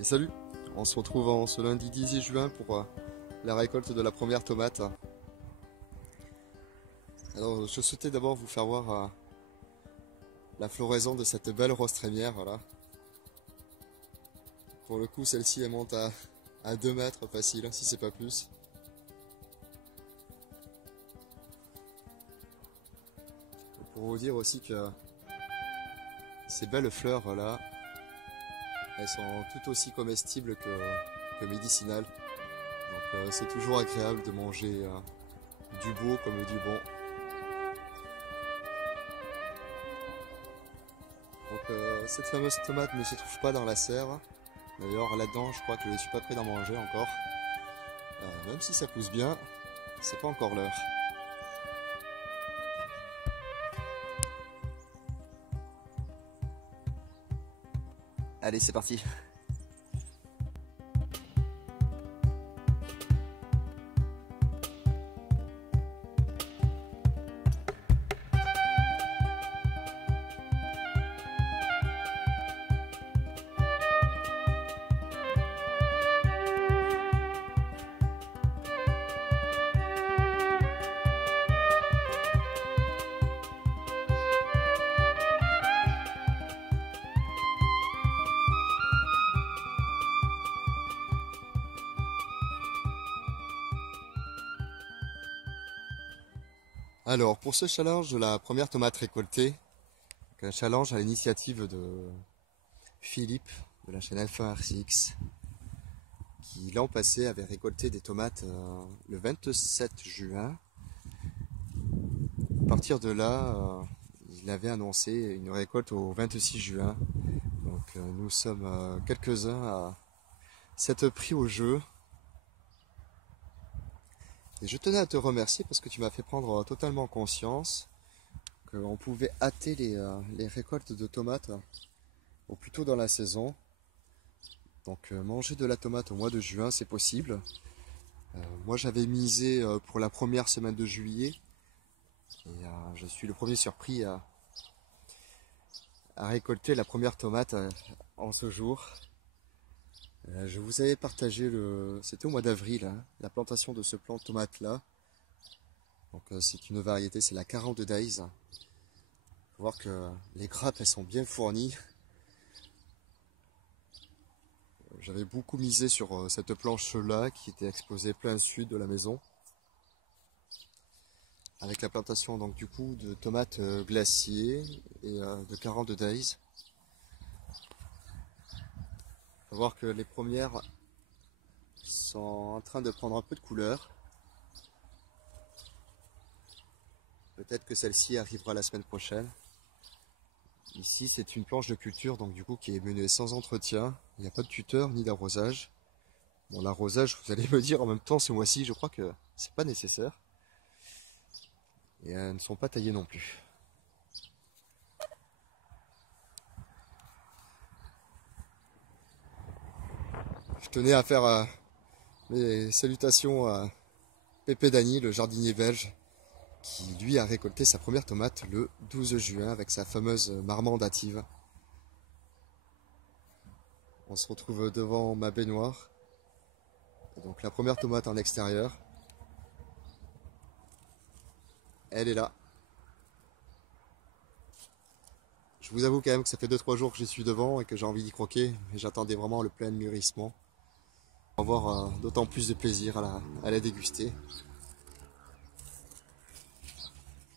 Et salut, on se retrouve en ce lundi 10 juin pour la récolte de la première tomate. Alors je souhaitais d'abord vous faire voir la floraison de cette belle rose trémière, voilà. Pour le coup celle-ci elle monte à 2 mètres facile, si c'est pas plus. Pour vous dire aussi que ces belles fleurs là, elles sont tout aussi comestibles que médicinales. Donc c'est toujours agréable de manger du beau comme du bon. Donc cette fameuse tomate ne se trouve pas dans la serre. D'ailleurs là-dedans je crois que je ne suis pas prêt d'en manger encore. Même si ça pousse bien, c'est pas encore l'heure. Allez, c'est parti. Alors, pour ce challenge de la première tomate récoltée, un challenge à l'initiative de Philippe de la chaîne F1 RCX, qui l'an passé avait récolté des tomates le 27 juin. À partir de là, il avait annoncé une récolte au 26 juin. Donc nous sommes quelques-uns à s'être pris au jeu. Et je tenais à te remercier parce que tu m'as fait prendre totalement conscience qu'on pouvait hâter les récoltes de tomates au plus tôt dans la saison. Donc manger de la tomate au mois de juin, c'est possible. Moi j'avais misé pour la première semaine de juillet. Et je suis le premier surpris à récolter la première tomate en ce jour. Je vous avais partagé, c'était au mois d'avril, hein, la plantation de ce plant de tomate là. Donc c'est une variété, c'est la 42 Days. Faut voir que les grappes elles sont bien fournies. J'avais beaucoup misé sur cette planche là qui était exposée plein sud de la maison. Avec la plantation donc du coup de tomates glaciers et de 42 Days. Faut voir que les premières sont en train de prendre un peu de couleur. Peut-être que celle-ci arrivera la semaine prochaine. Ici c'est une planche de culture donc du coup qui est menée sans entretien. Il n'y a pas de tuteur ni d'arrosage. Bon, l'arrosage, vous allez me dire en même temps ce mois-ci, je crois que c'est pas nécessaire. Et elles ne sont pas taillées non plus. Je tenais à faire mes salutations à Pépé Dany, le jardinier belge, qui lui a récolté sa première tomate le 12 juin avec sa fameuse marmande hâtive. On se retrouve devant ma baignoire. Et donc la première tomate en extérieur. Elle est là. Je vous avoue quand même que ça fait 2-3 jours que j'y suis devant et que j'ai envie d'y croquer. Et j'attendais vraiment le plein mûrissement. On va avoir d'autant plus de plaisir à la déguster.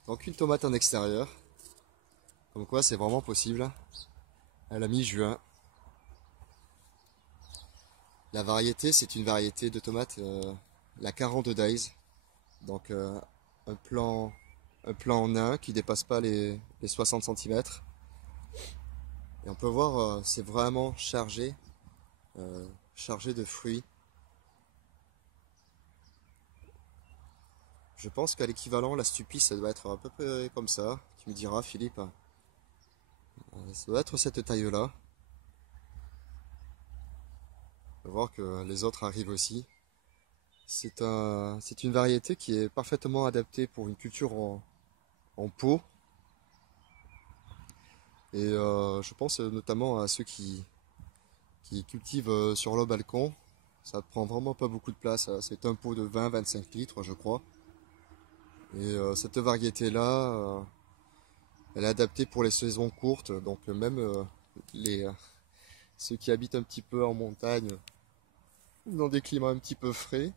Donc une tomate en extérieur. Comme quoi c'est vraiment possible. À la mi-juin. La variété c'est une variété de tomate, la 42 Days. Donc un plan nain qui dépasse pas les 60 cm. Et on peut voir c'est vraiment chargé de fruits. Je pense qu'à l'équivalent, la stupie, ça doit être à peu près comme ça. Tu me diras, Philippe. Ça doit être cette taille-là. On va voir que les autres arrivent aussi. C'est une variété qui est parfaitement adaptée pour une culture en pot. Et je pense notamment à ceux qui qui cultive sur le balcon. Ça prend vraiment pas beaucoup de place. C'est un pot de 20-25 litres, je crois. Et cette variété-là, elle est adaptée pour les saisons courtes. Donc même ceux qui habitent un petit peu en montagne, dans des climats un petit peu frais.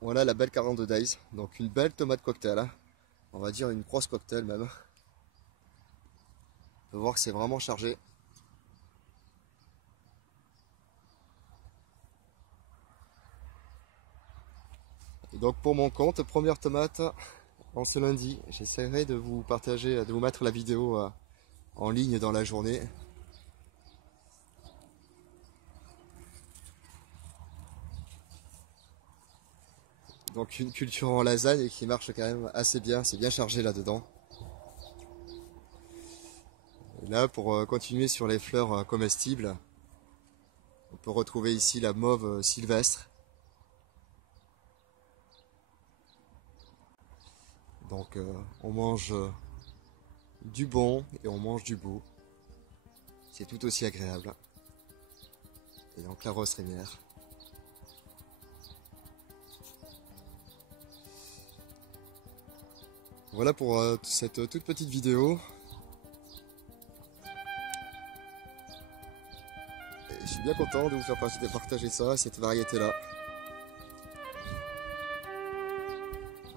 Voilà la belle 42 Days. Donc une belle tomate cocktail, hein. On va dire une grosse cocktail même. On peut voir que c'est vraiment chargé. Et donc pour mon compte, première tomate en ce lundi. J'essaierai de vous partager, de vous mettre la vidéo en ligne dans la journée. Donc une culture en lasagne qui marche quand même assez bien, c'est bien chargé là-dedans. Et là, pour continuer sur les fleurs comestibles, on peut retrouver ici la mauve sylvestre. Donc on mange du bon et on mange du beau. C'est tout aussi agréable. Et donc la rose rémière. Voilà pour cette toute petite vidéo. Et je suis bien content de vous faire partager ça, cette variété-là.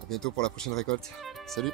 A bientôt pour la prochaine récolte. Salut!